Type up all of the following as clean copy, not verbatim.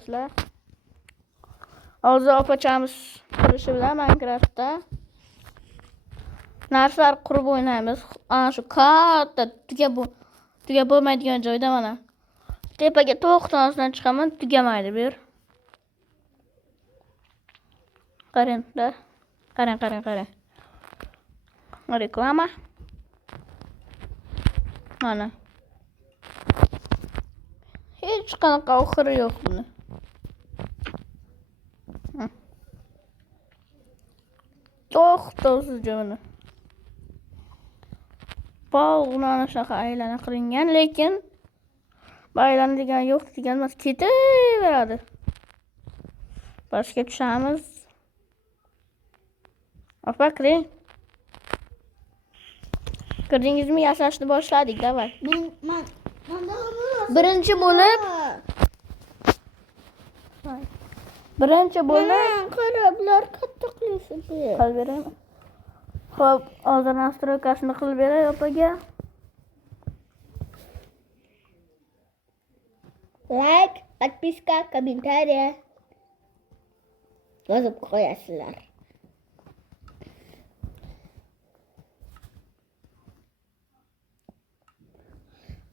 do'stlar. Hozir opachamiz qurishi bilan Minecraftda narsalar qurib o'ynaymiz. Ana shu katta tuga bo'lmaydigan joyda mana. Tepaga to'xtamasdan chiqaman, tugamaydi bu yer. Qarang-da. Qarang. Reklama. Mana. Hech qanaqa oxiri yo'q buni. To'xtovsiz joyni. Bog'ni ana shunaqa aylana qilingan, lekin baylanadigan yo'q degan emas, ketaveradi. Pastga tushamiz. Opa, kiring. Kirdingizmi? Yasashni boshladik, davay. Birinchi bo'lib qarablar katta qilishdi. qilib beraymi? Xo'p, hozir nastroykasini qilib beray opaga. Like, подписка, комментарий yozib qo'yasizlar.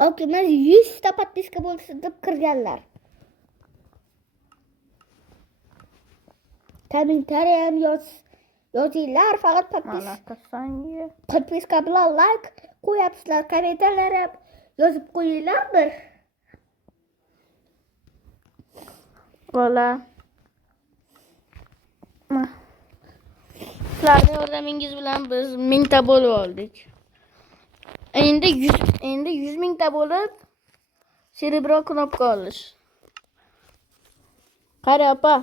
Okimiz 100 ta подписка bo'lsa deb kirganlar. Kommentariy ham yozinglar, faqat подписка bilan like qo'yapsizlar, kommentariylar ham yozib qo'yinglar bir. Vola. Sizlarning yordamingiz bilan biz 1000 ta bo'lib oldik. Endi 100 mingta bo'lib serebro knopka olish. Qara opa.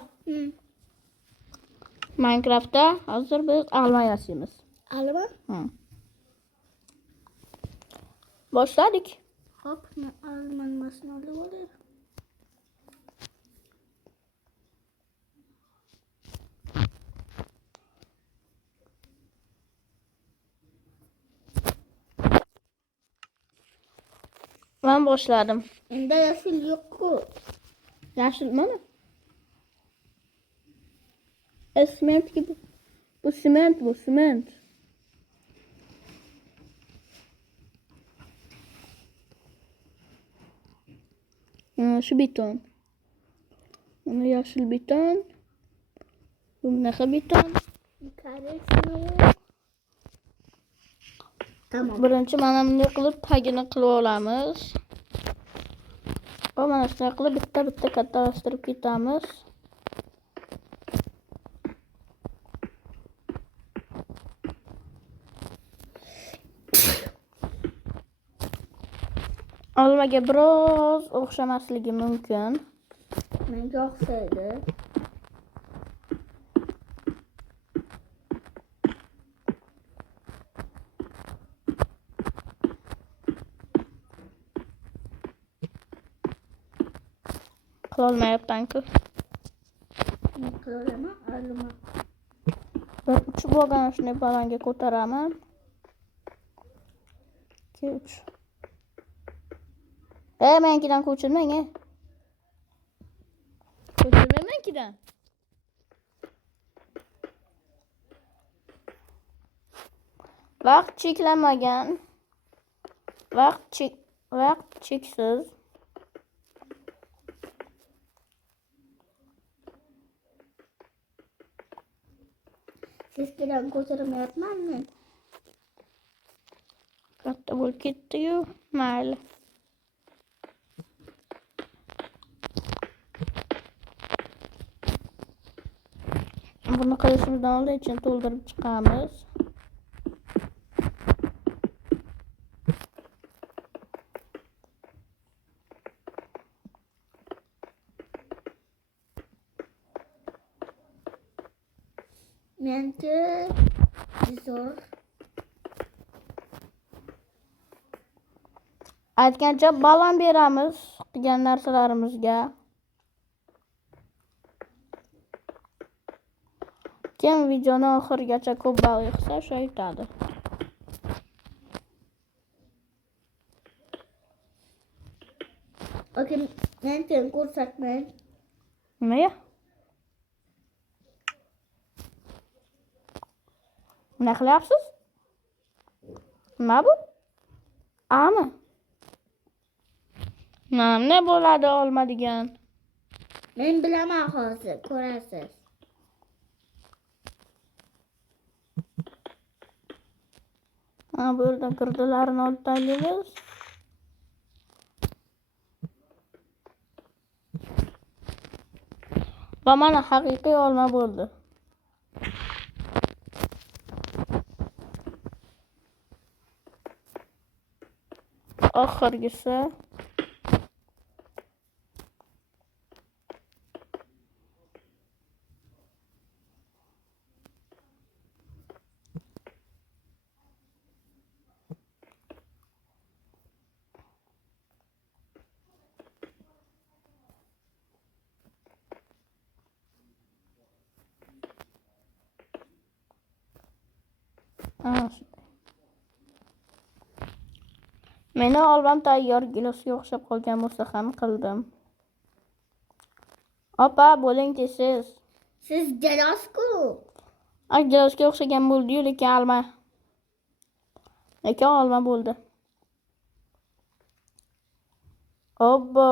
Minecraftda hozir biz alma yasaymiz. Alma? Boshladik. Hop, almasini olib olaylik. Ben boshladim. Unda yashil yo'q-ku. Yashil mana. Sement gibi. Bu sement. Şu beton. Bunu yashil beton. Bu bunaqa beton. Tamam. Birinchi mana bunday qilib tagini qilib olamiz. Va mana shunday qilib bitta kattalashtirib ketamiz. Olmaga biroz o'xshamasligi mumkin. Menga o'xshaydi. Qilolmayapman-ku. Alma. Bir uchib bo'lgan shunday balonga ko'taraman. 2 3. Menkidan ko'chirmang, Ko'chirmang menkidan. Vaqt cheklanmagan. Vaqt cheksiz. Sizdan ko'chirmayapman men. Katta bo'lib ketdi-yu, mayli. Buni qilishimizdan oldin ichini to'ldirib chiqamiz. Menga zo'r. Aytgancha balon beramiz qilgan narsalarimizga. Kim videoni oxirigacha ko'p ball yig'sa o'sha yutadi. Okey, men ko'rsatmang. Nimaga? Nima qilyapsiz? Nima bu? Ami? Nima bo'ladi olma degan? Men bilaman hozir, ko'rasiz. Bu yerda girdilarini olib tashlaymiz. Va mana haqiqiy olma bo'ldi. Oxirgisi meni olmam tayyor gilosga o'xshab qolgan bo'lsa ham qildim. Opa, bo'ling tez. Siz jalosku. Gilosga o'xshagan bo'ldi-yu, lekin olma bo'ldi. Obbo.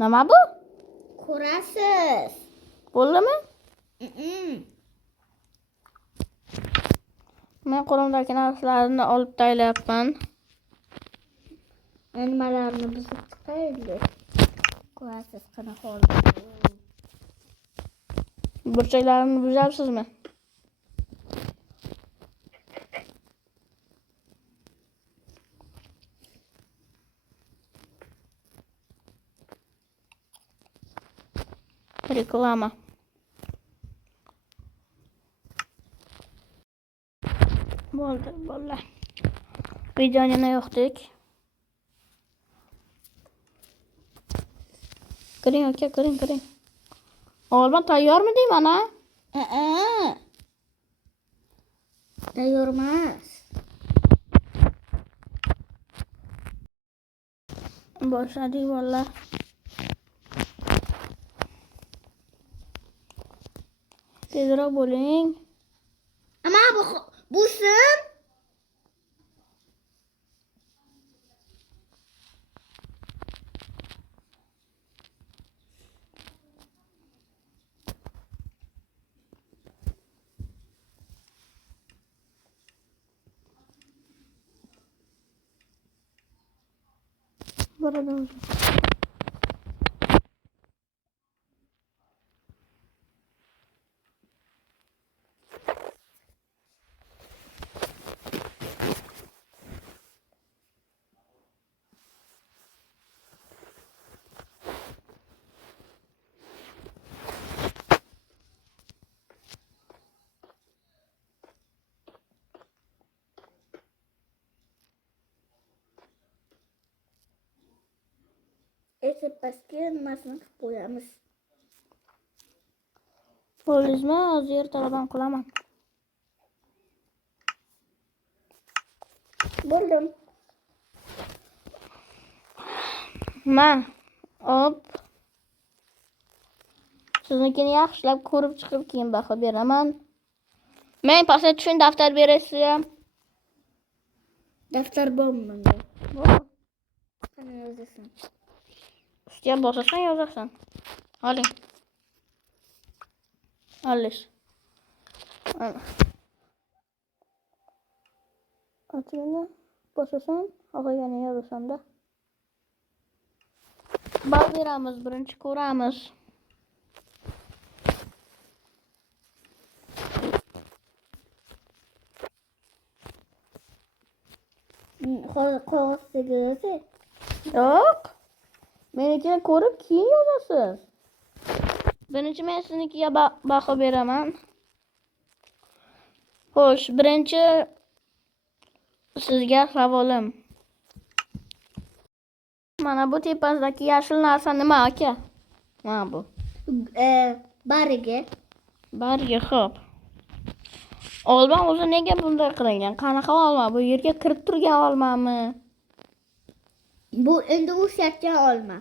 Nima bu? Ko'rasiz. Bo'ldimi? Men qo'limdagi narsalarni olib taylayapman. Nimalarni buzib chiqaylik. Ko'rasiz qanaqa oldi. Burchaklarini buzabsizmi? Reklama. Bo'ldi, bolalar. Videoni yo'qdik. Kiring aka, kiring. Olma tayyormi deyman, ha? Tayyor emas. Boshladik bolalar. Tezroq bo'ling. Ama busun. Burada. Pastga nimasini qilib qo'yamiz. Bo'lizmi? Hozir ertalab qilaman. Bo'ldim. Hop. Siznikini yaxshilab ko'rib chiqib keyin baho beraman. Men pastga tushun daftar berasizmi? Daftar bormi bunda? Bor. Qani yozasan? Ustiga bosasan, yozasan. Oling. Olish. Ochini bosasan, xohlaganini yozasan-da. Bal beramiz, birinchi ko'ramiz. Qog'ozga yozing. Yo'q. Menikini ko'rib keyin yozasiz. Birinchi men siznikiga baho beraman. Xo'sh, birinchi sizga savolim. Mana bu tepasidagi yashil narsa nima aka? Mana bu. Bariga. Bariga, xo'p. Olma o'zi nega bunday qilingan? Qanaqa olma? Bu yerga kirib turgan olmami? Bu endi o'shatgan olma.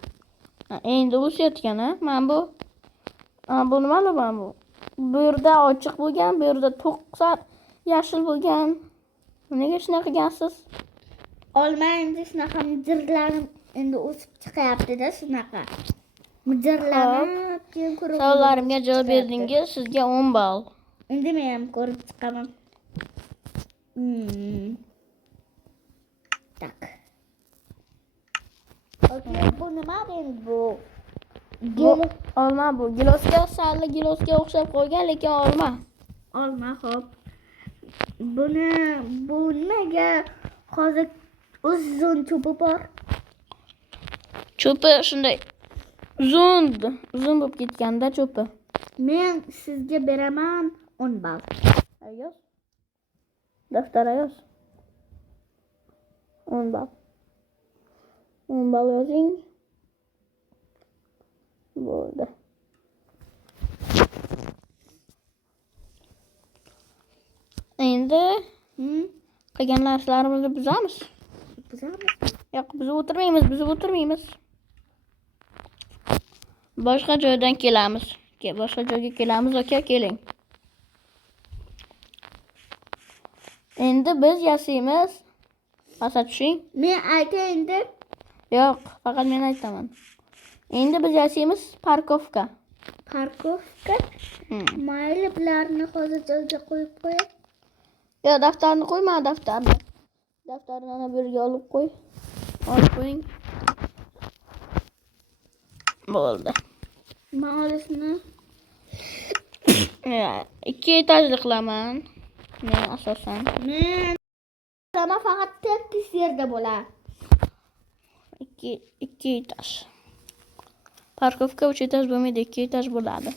Endi o'sayotgan ha. Mana bu. Bu nimali mana bu? Bu yerda ochiq bo'lgan, bu yerda to'q yashil bo'lgan. Nega shunaqa qilgansiz? Olma endi shunaqa mijirlanib endi o'sib chiqyapti-da shunaqa. Mijirlanib keyin ko'rib. Savollarimga javob berdingiz. Sizga 10 ball. Endi men ham ko'rib chiqaman. Tak. Okey, bu nima endi bu? Bu olma bu. Gilosga salla gilosga o'xshab qolgan, lekin olma. Olma, xo'p. Bu nimaga hozir uzun cho'pi bor? Cho'pi shunday uzun bo'lib ketganda cho'pi. Men sizga beraman 10 ball. Yoz. Daftarga yoz. 10 ball. 10 ball yozing. Bo'ldi. Endi qilgan narsalarimizni buzamiz. Yo'q, buzib o'tirmaymiz. Boshqa joydan kelamiz. Boshqa joyga kelamiz, aka, keling. Endi biz yasaymiz. Asad tushing. Men aytay endi. Yo'q, faqat men aytaman. Endi biz yasaymiz parkovka. Parkovka? Mayli, bularni hozir joyga qo'yib qo'yay. Yo'q, daftarni qo'yma, daftarni. Daftarni ana bu yerga olib qo'y. Olib qo'ying. Bo'ldi. Men olishni 2 etajli qilaman. Men asosan. Men faqat tekis yerda bo'ladi. 2 etaj. Parkovka 3 etaj bo'lmaydi, 2 etaj bo'ladi.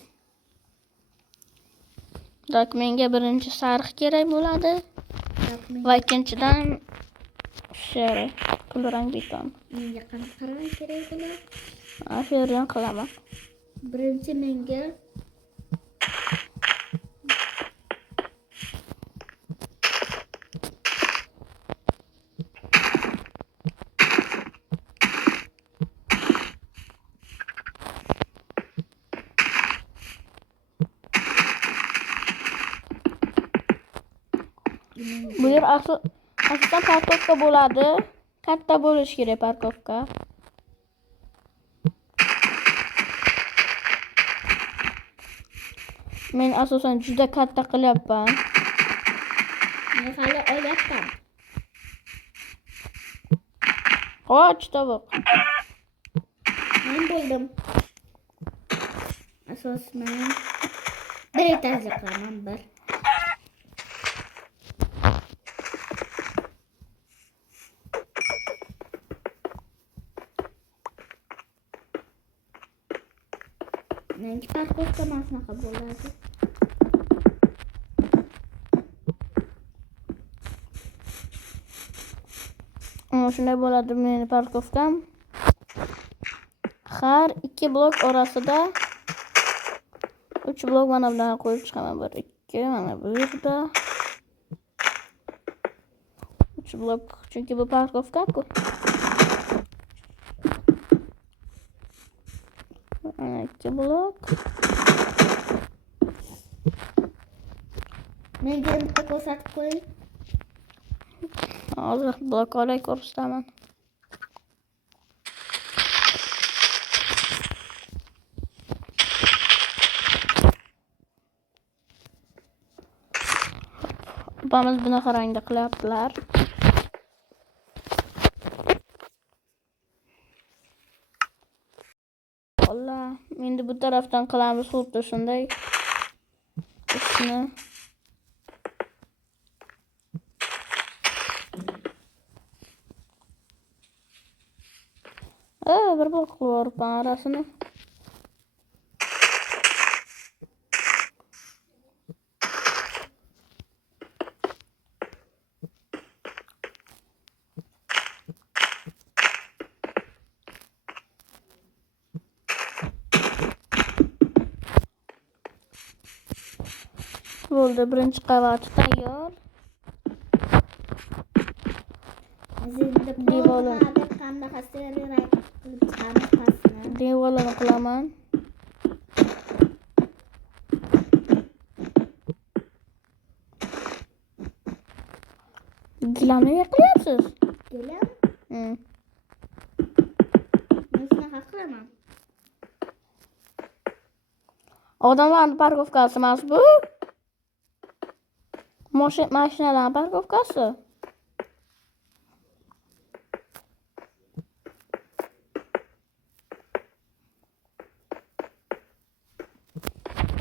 Dak menga birinchi sariq kerak bo'ladi. Va ikkinchidan shara, kulrang beton. Menga qanaqa rang kerak bo'ladi? Shu yerdan qilaman. Birinchi menga bu yer asosan parkovka bo'ladi. Katta bo'lish kerak parkovka. Men asosan juda katta qilyapman. men hali olyapman. Qoch tovuq. Men bo'ldim. Asosan bir etajli qilaman, bir. Menga parkovka mana shunaqa bo'ladi. Shunday bo'ladi meni parkovkam. Har 2 blok orasida 3 blok mana bundan qo'yib chiqaman. 1 2 mana bu yerda 3 blok, chunki bu parkovka-ku. Mana 2 blok. Menga bitta ko'rsatib qo'ying. Hozir blok olay ko'rsataman. Opamiz bunaqa rangda qilyaptilar. Xo'la, endi bu tarafdan qilamiz xuddi shunday ishni. Bir blok qilib yuboribman arasini. Bo'ldi, birinchi qavati tayyor. Endi Devolim. qandaqa serrang qilib chiqamiz pastni. Devorlarni qilaman. Gilamni qilyapsiz? Gilam? Men shunaqa qilaman. Odamlarning parkovkasi emas bu. Mashinalarning parkovkasi.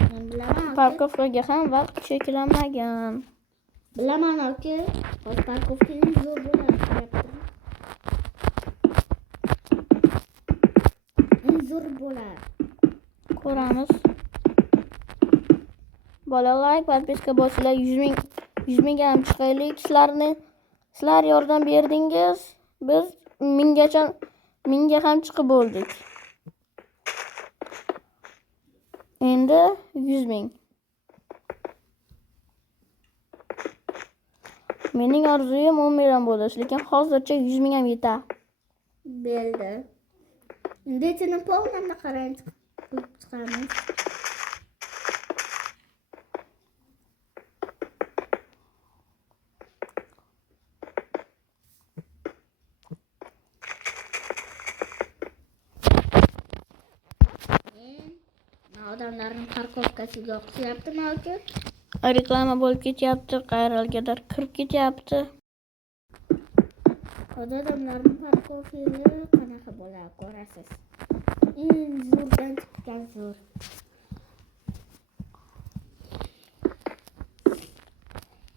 Men bilaman. Parkovkaga ham vaqt cheklanmagan. Bilaman aka. Hozir parkovkangiz zo'r bo'ladi deyapti. Zo'r bo'ladi. Ko'ramiz. Bolalar, podpiska bosinglar, 100 mingga ham chiqaylik. Sizlar yordam berdingiz. Biz mingga ham chiqib bo'ldik. Endi 100 ming. Mening orzuyim 10 million bo'lish, lekin hozircha 100 ming ham yetar. Bo'ldi. Endi ichini polnamda qarang chiqamiz. Odamlarning parkovkasiga o'xshayaptimi aka? Reklama bo'lib ketyapti, qayergadir kirib ketyapti. Odamlarning parkovkasi qanaqa bo'ladi ko'rasiz. Eng zo'rdan chiqqan zo'r.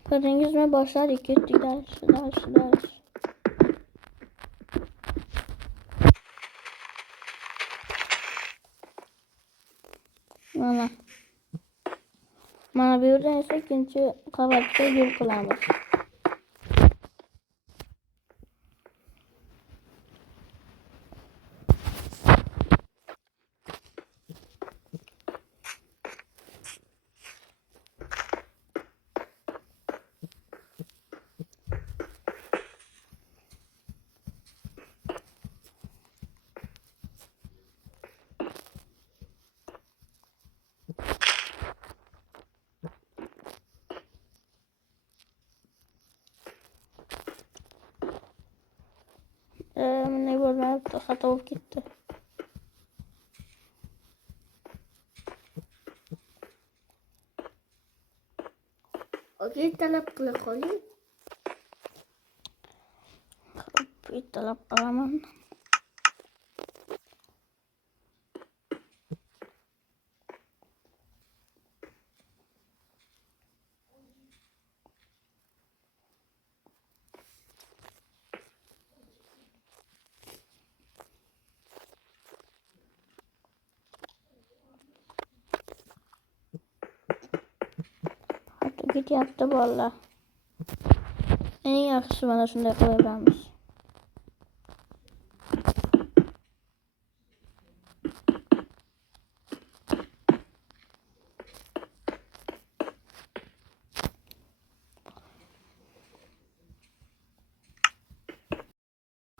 Ko'rdingizmi, boshladik, ketdik, dars. Mana bu yerdan esa ikkinchi qavatga yo'l qilamiz. Ne bo'lmayapti, xato bo'lib ketdi. Okey, talab qila qoling. Talab qilaman. Ketyapti bolalar. Eng yaxshisi mana shunday qilaveramiz.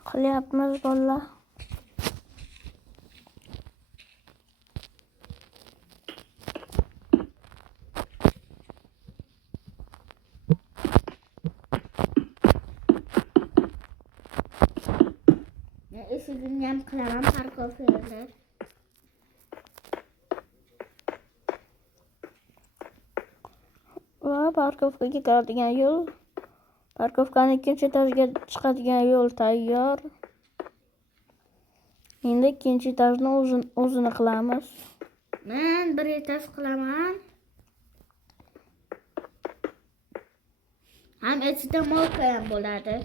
Qilyapmiz bolalar. Eshigimni ham qilaman parkovkalar. Va parkovkaga kiradigan yo'l, parkovkaning ikkinchi etajiga chiqadigan yo'l tayyor. Endi ikkinchi etajni o'zini qilamiz. Men bir etaj qilaman. Ham ichida molka ham bo'ladi.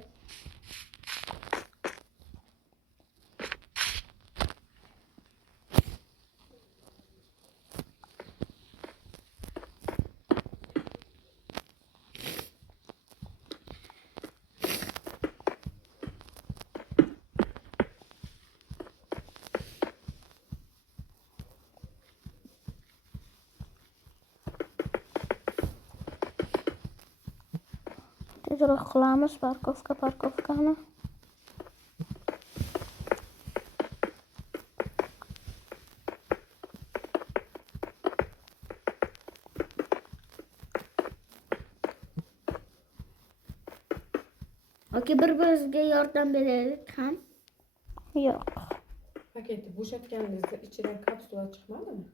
Tezroq qilamiz parkovkani. yoki bir-birimizga yordam beraylik ham. Yo'q. Paketni bo'shatganingizda ichidan kapsula chiqmadimi?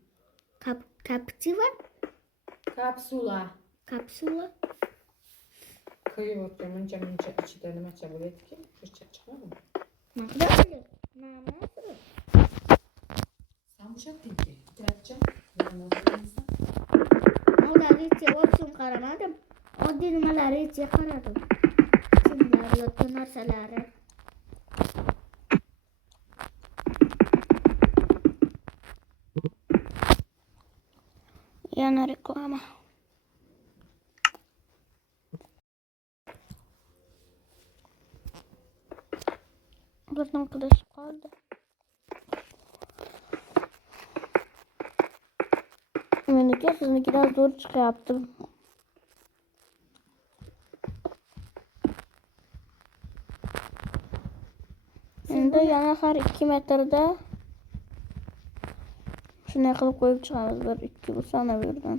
Kaptiva, Kapsula. kapsula. Qo'yayotgan muncha ichida nimacha bo'layotgan, o'sha chiqmadimi? Sen bo'shatding-ki, biratcha. Ularga olsun qaramadim. Oddiy nimalarga qaradim. Kimlar yotgan narsalari. Yana reklama. Birdan qilishib qoldi. Meniki siznikidan zo'r chiqyapti. Endi yana har 2 metrda shunday qilib qo'yib chiqamiz. 1 2 bu sana bu yerdan.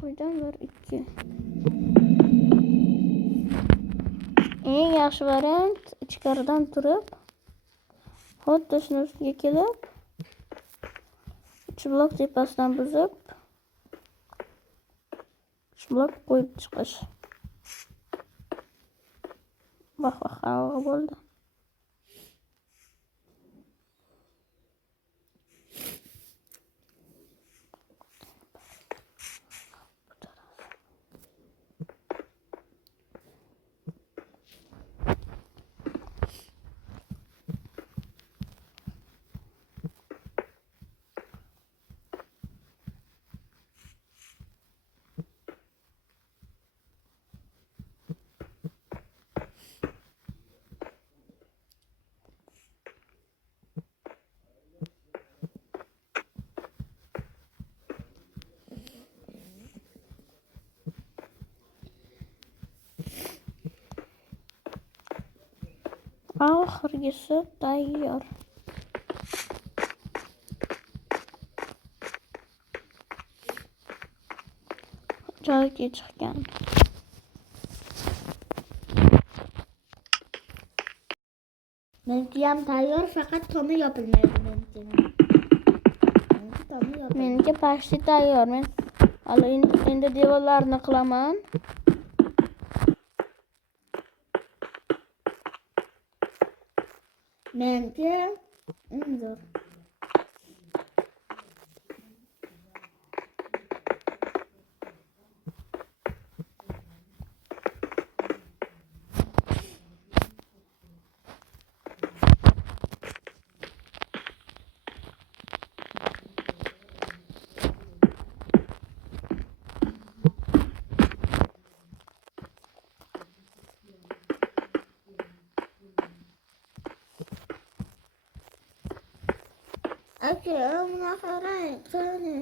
Quydan 1 2. Eng yaxshi variant ichkaridan turib, xuddi shuni ustiga kelib, 3 blok tepasidan buzib, 3 blok qo'yib chiqish. Vah, hava bo'ldi. Oxirgisi tayyor. Joyiga chiqqan. Meniki ham tayyor, faqat tomi yopilmaydi meniki. Meniki pashti tayyor. Men hali endi devorlarni qilaman. Meniki zo'r. Aka, buna qarang, qani.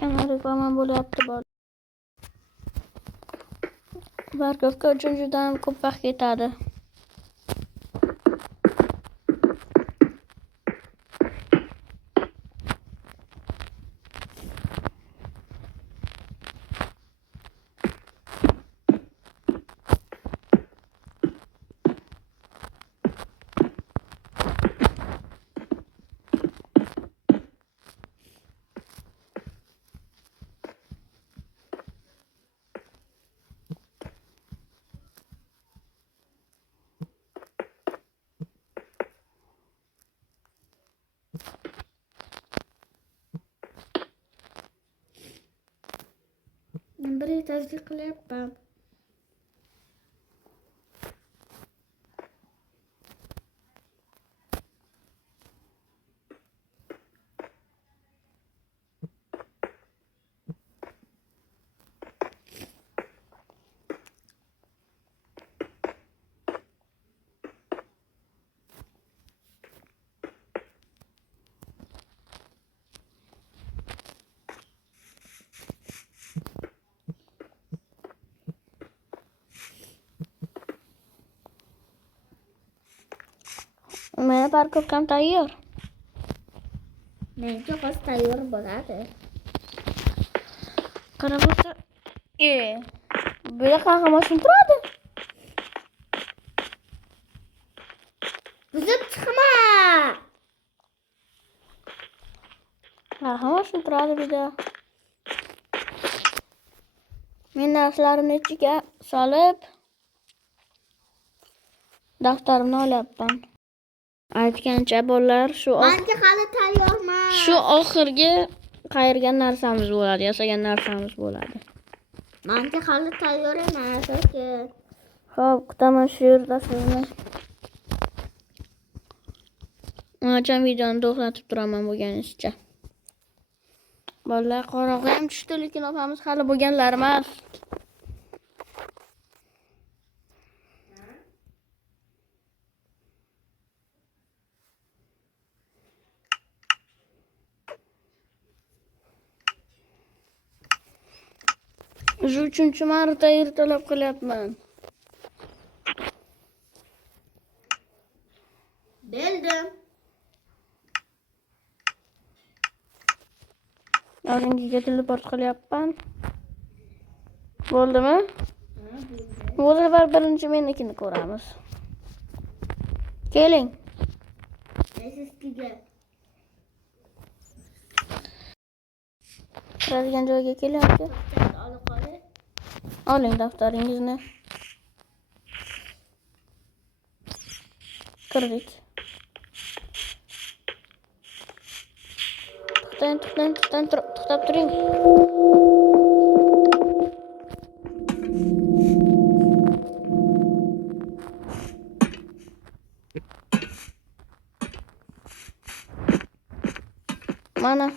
Yana reklama bo'lyapti bor. Barkovka uchun juda ham ko'p vaqt ketadi. bir etajli qilyapman. Meni parkovkam tayyor. Menga hozir tayyor bo'ladi. Qarab o'tir. Bu yoqqa mashina turadi. Buzib chiqma. Mashina turadi bu yerda. Men narslarimni ichiga solib daftarimni olyapman. Aytgancha bolalar Menga hali tayyorman. shu oxirgi qayirgan narsamiz bo'ladi, yasagan narsamiz bo'ladi. Menga hali tayyor emas. Xo'p, kutaman shu yerda sizni. Onacham videoni to'xtatib turaman bo'lganingizcha. Bolalar qorong'i ham tushdi, lekin opamiz hali bo'lganlar emas. Shu 3-marta ertalab qilyapman. Bildim. Oldingizga teleport qilyapman. Bo'ldimi? Bu safar birinchi menikini ko'ramiz. Keling. Sizga Turadigan joyga kelyapti. olib qoling. Oling daftaringizni. Kirdik. To'xtab turing. Mana.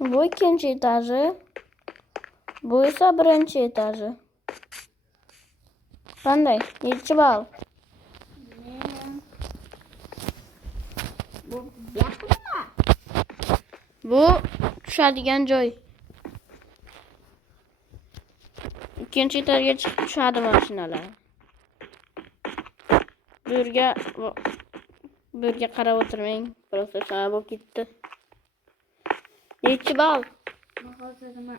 Bu ikkinchi etaji. Bu esa birinchi etaji. Qanday? Nechi ball? Bu yoqmi? Bu tushadigan joy. Ikkinchi etajga chiqib tushadi mashinalar. Bu yerga qarab o'tirmang. Просто sana bo'lib ketdi. Nechi ball? Hozirma.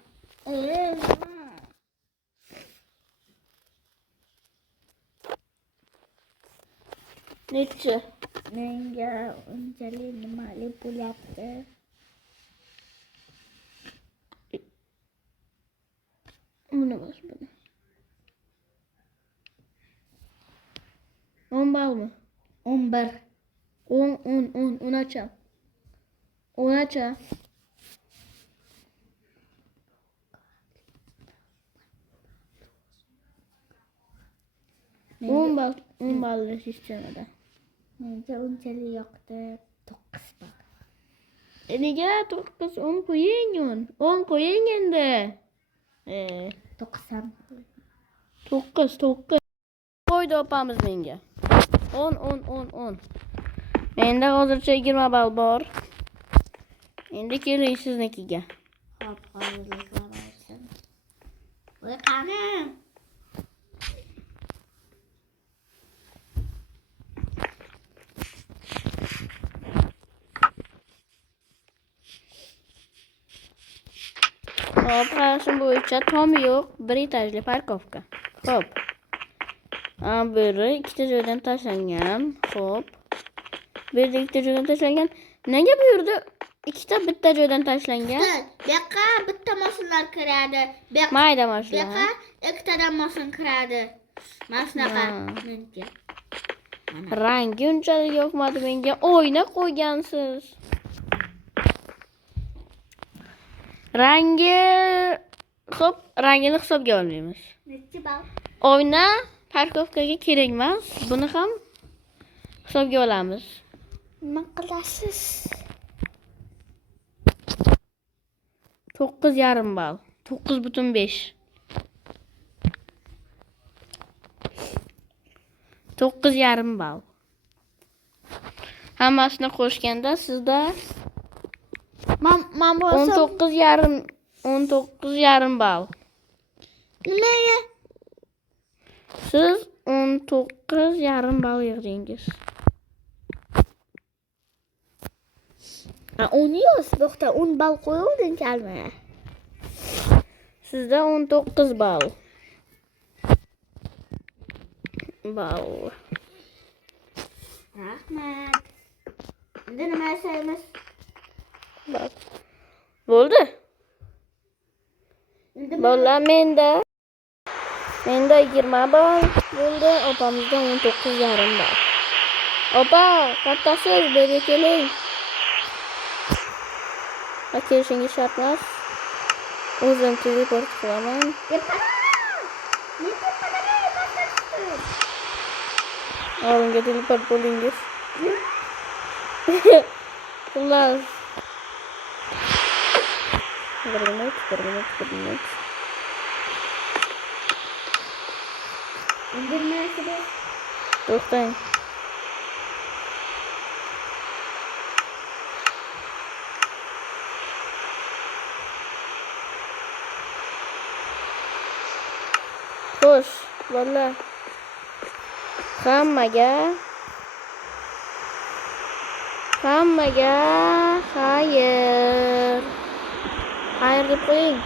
Nechi? Menga unchalik nimali bo'lyapti. Buni bos buni. 10 ballmi? 11. 10 acha. 10 acha. On balli sistemada. Menga unchalik yoqdi. 9 ball. Nega 9 10 qo'ying 10 qo'ying endi. 9 ham. 9 qo'ydi opamiz menga. 10. Menda hozircha 20 ball bor. Endi keling siznikiga. Xo'p, hozirliklar olsin. Voy qani? Hop, qarashim bo'yicha tomi yo'q, bir etajli parkovka. Hop. Biri ikkita joydan tashlangan. Hop. Bu yerda ikkita joydan tashlangan. Nega bu yerda ikkita bitta joydan tashlangan? Bu yoqqa bitta mashinalar kiradi. Mayda Bu mashina. yoqqa ikkitadan mashina kiradi. Mana shunaqa Ha. menga. Rangi unchalik yoqmadi menga. Oyna qo'ygansiz. Rangini hisobga olmaymiz. Nechi bal? Oyna parkovkaga kerak emas. Buni ham hisobga olamiz. Nima qilasiz? 9,5 ball. 9,5. 9,5 ball. Hammasini qo'shganda sizda Men bo'lsam 19,5 ball. nimaga? Siz 19,5 ball yig'dingiz. Uni yoz, bo'xta 10 bal qo'yuvding kalma. Sizda 19 ball. Rahmat. Endi nima yasaymiz? Bo'ldi. Endi Bolalar menda 20 ball bo'ldi, opamizda 19,5 ball. Opa, kattasiz, berga keling. Kelishingiz shart emas. O'zim teleport qilaman. Oldinga teleport bo'lingiz. Xullas. Bir minut. endi nima yasaymiz? To'xtang. Xo'sh, bolalar. Hammaga xayr. Xayr deb qo'ying.